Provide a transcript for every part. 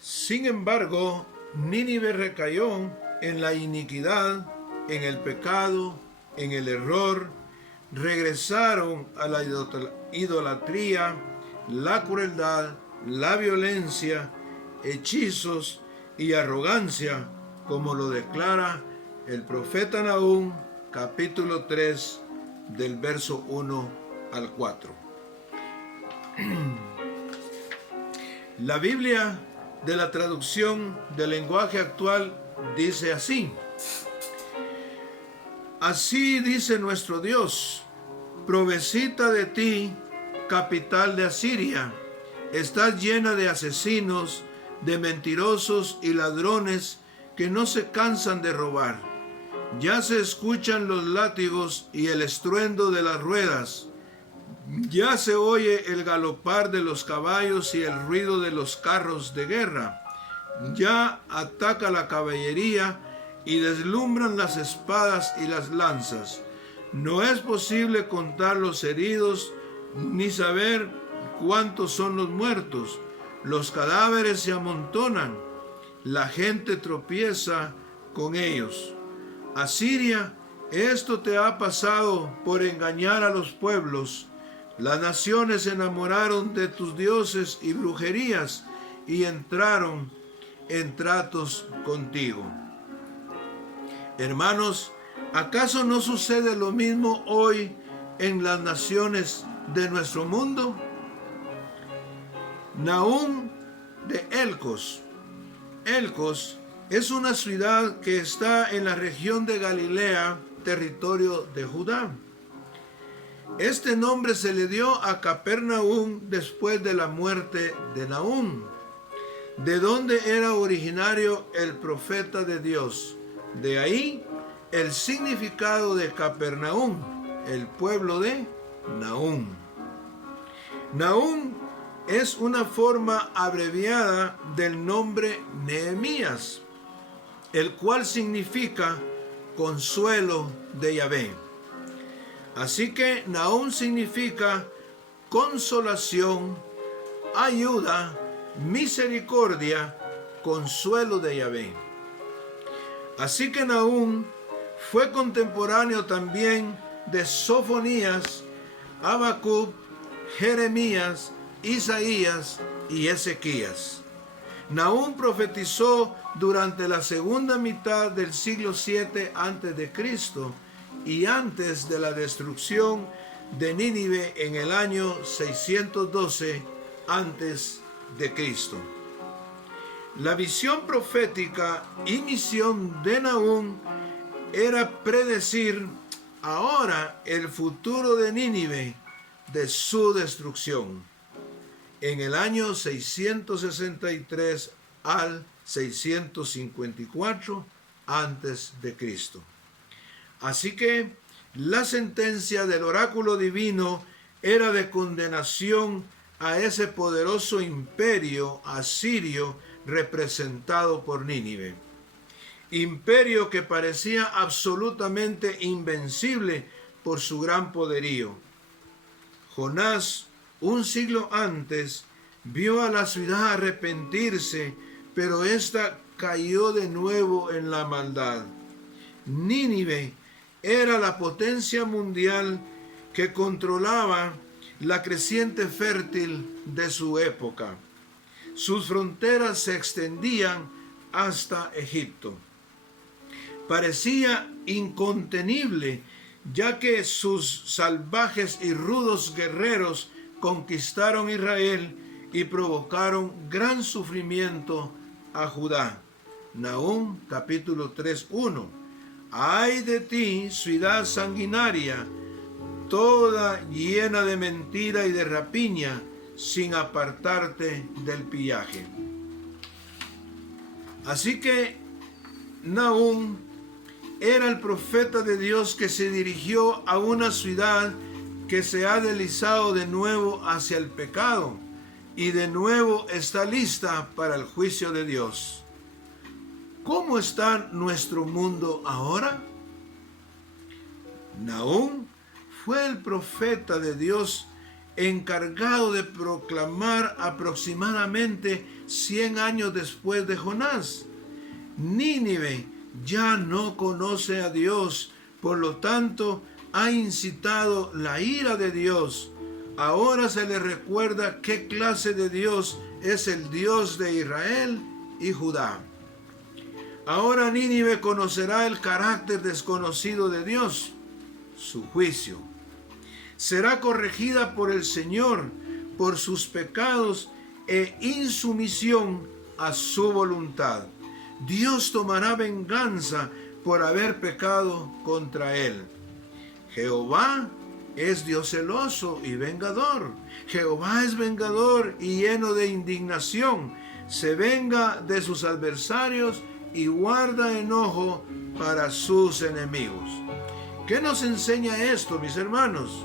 Sin embargo, Nínive recayó en la iniquidad, en el pecado, en el error. Regresaron a la idolatría, la crueldad, la violencia, hechizos y arrogancia, como lo declara el profeta Nahum, capítulo 3, del verso 1 al 4. La Biblia de la traducción del lenguaje actual dice así: Así dice nuestro Dios, provecita de ti, capital de Asiria, estás llena de asesinos, de mentirosos y ladrones que no se cansan de robar. Ya se escuchan los látigos y el estruendo de las ruedas. Ya se oye el galopar de los caballos y el ruido de los carros de guerra. Ya ataca la caballería y deslumbran las espadas y las lanzas. No es posible contar los heridos ni saber cuántos son los muertos. Los cadáveres se amontonan. La gente tropieza con ellos. Asiria, esto te ha pasado por engañar a los pueblos. Las naciones se enamoraron de tus dioses y brujerías y entraron en tratos contigo. Hermanos, ¿acaso no sucede lo mismo hoy en las naciones de nuestro mundo? Nahum de Elcos. Elcos es una ciudad que está en la región de Galilea, territorio de Judá. Este nombre se le dio a Capernaum después de la muerte de Nahum, de donde era originario el profeta de Dios. De ahí el significado de Capernaum, el pueblo de Nahum. Nahum es una forma abreviada del nombre Nehemías, el cual significa consuelo de Yahvé. Así que Nahum significa consolación, ayuda, misericordia, consuelo de Yahvé. Así que Nahum fue contemporáneo también de Sofonías, Habacuc, Jeremías, Isaías y Ezequías. Nahum profetizó durante la segunda mitad del siglo 7 a.C. y antes de la destrucción de Nínive en el año 612 a.C. La visión profética y misión de Nahum era predecir ahora el futuro de Nínive, de su destrucción, en el año 663 al 654 a.C. Así que la sentencia del oráculo divino era de condenación a ese poderoso imperio asirio representado por Nínive. Imperio que parecía absolutamente invencible por su gran poderío. Jonás, un siglo antes, vio a la ciudad arrepentirse, pero ésta cayó de nuevo en la maldad. Nínive era la potencia mundial que controlaba la creciente fértil de su época. Sus fronteras se extendían hasta Egipto. Parecía incontenible, ya que sus salvajes y rudos guerreros conquistaron Israel y provocaron gran sufrimiento a Judá. Nahum capítulo 3:1. Ay de ti, ciudad sanguinaria, toda llena de mentira y de rapiña, sin apartarte del pillaje. Así que Nahum era el profeta de Dios que se dirigió a una ciudad que se ha deslizado de nuevo hacia el pecado y de nuevo está lista para el juicio de Dios. ¿Cómo está nuestro mundo ahora? Nahum fue el profeta de Dios encargado de proclamar aproximadamente 100 años después de Jonás. Nínive ya no conoce a Dios, por lo tanto ha incitado la ira de Dios. Ahora se le recuerda qué clase de Dios es el Dios de Israel y Judá. Ahora Nínive conocerá el carácter desconocido de Dios, su juicio. Será corregida por el Señor por sus pecados e insumisión a su voluntad. Dios tomará venganza por haber pecado contra él. Jehová es Dios celoso y vengador. Jehová es vengador y lleno de indignación. Se venga de sus adversarios y guarda enojo para sus enemigos. ¿Qué nos enseña esto, mis hermanos?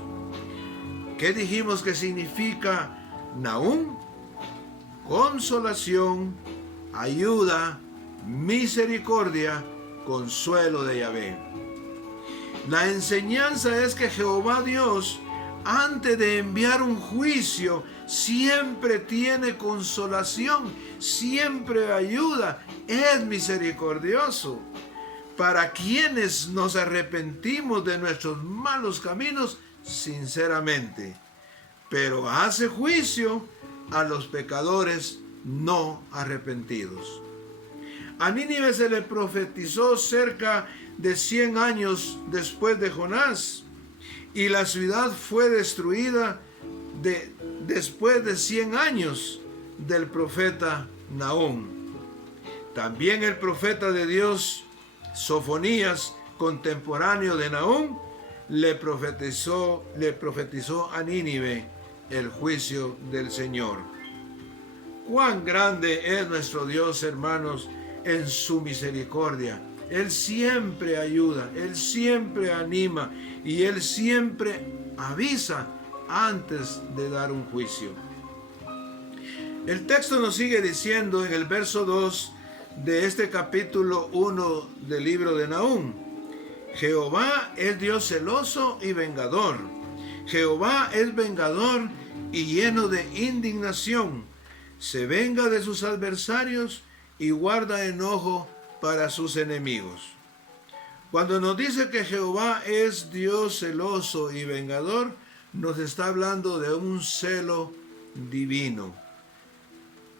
¿Qué dijimos que significa Nahum? Consolación, ayuda, misericordia, consuelo de Yahvé. La enseñanza es que Jehová Dios, antes de enviar un juicio, siempre tiene consolación, siempre ayuda, es misericordioso. Para quienes nos arrepentimos de nuestros malos caminos, sinceramente, pero hace juicio a los pecadores no arrepentidos. A Nínive se le profetizó cerca de 100 años después de Jonás, y la ciudad fue destruida después de 100 años del profeta Nahum. También el profeta de Dios, Sofonías, contemporáneo de Nahum, le profetizó a Nínive el juicio del Señor. Cuán grande es nuestro Dios, hermanos, en su misericordia. Él siempre ayuda, Él siempre anima y Él siempre avisa antes de dar un juicio. El texto nos sigue diciendo en el verso 2 de este capítulo 1 del libro de Nahum: Jehová es Dios celoso y vengador. Jehová es vengador y lleno de indignación. Se venga de sus adversarios y guarda enojo para sus enemigos. Cuando nos dice que Jehová es Dios celoso y vengador, nos está hablando de un celo divino.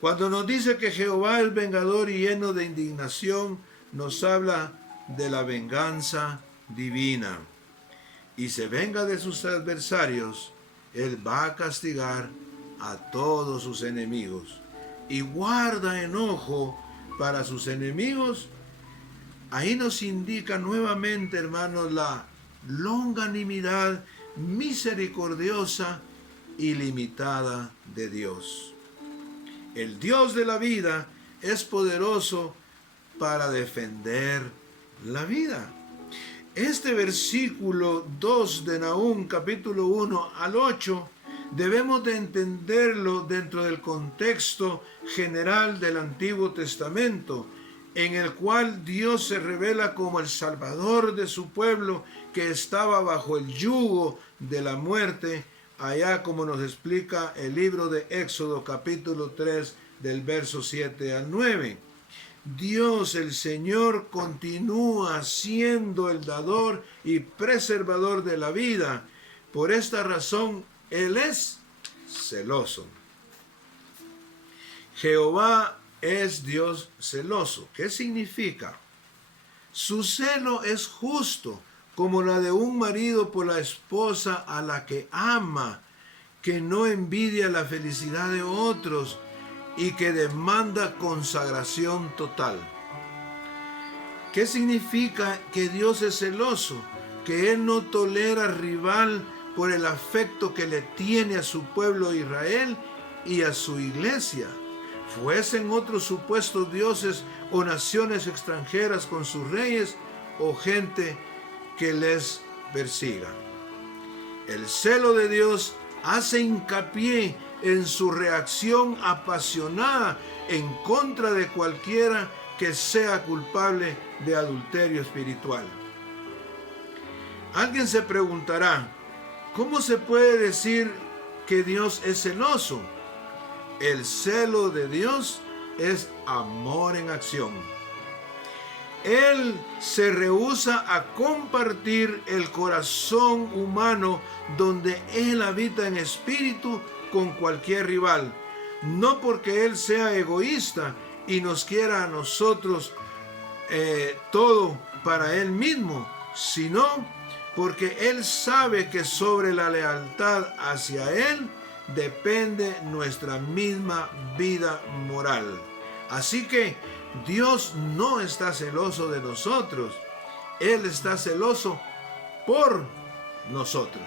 Cuando nos dice que Jehová es vengador y lleno de indignación, nos habla de la venganza divina. Y se venga de sus adversarios, Él va a castigar a todos sus enemigos. Y guarda enojo para sus enemigos. Ahí nos indica nuevamente, hermanos, la longanimidad misericordiosa y limitada de Dios. El Dios de la vida es poderoso para defender la vida. Este versículo 2 de Nahum, capítulo 1 al 8, debemos de entenderlo dentro del contexto general del Antiguo Testamento, en el cual Dios se revela como el Salvador de su pueblo que estaba bajo el yugo de la muerte, allá como nos explica el libro de Éxodo capítulo 3 del verso 7 al 9. Dios el Señor continúa siendo el dador y preservador de la vida. Por esta razón, Él es celoso. Jehová es Dios celoso. ¿Qué significa? Su celo es justo, como la de un marido por la esposa a la que ama, que no envidia la felicidad de otros y que demanda consagración total. ¿Qué significa que Dios es celoso? Que Él no tolera rival por el afecto que le tiene a su pueblo Israel y a su iglesia. Fuesen otros supuestos dioses o naciones extranjeras con sus reyes o gente que les persiga. El celo de Dios hace hincapié en su reacción apasionada en contra de cualquiera que sea culpable de adulterio espiritual. Alguien se preguntará, ¿cómo se puede decir que Dios es celoso. El celo de Dios es amor en acción. Él se rehúsa a compartir el corazón humano donde Él habita en espíritu con cualquier rival. No porque Él sea egoísta y nos quiera a nosotros todo para Él mismo, sino porque Él sabe que sobre la lealtad hacia Él depende nuestra misma vida moral. Así que Dios no está celoso de nosotros, Él está celoso por nosotros.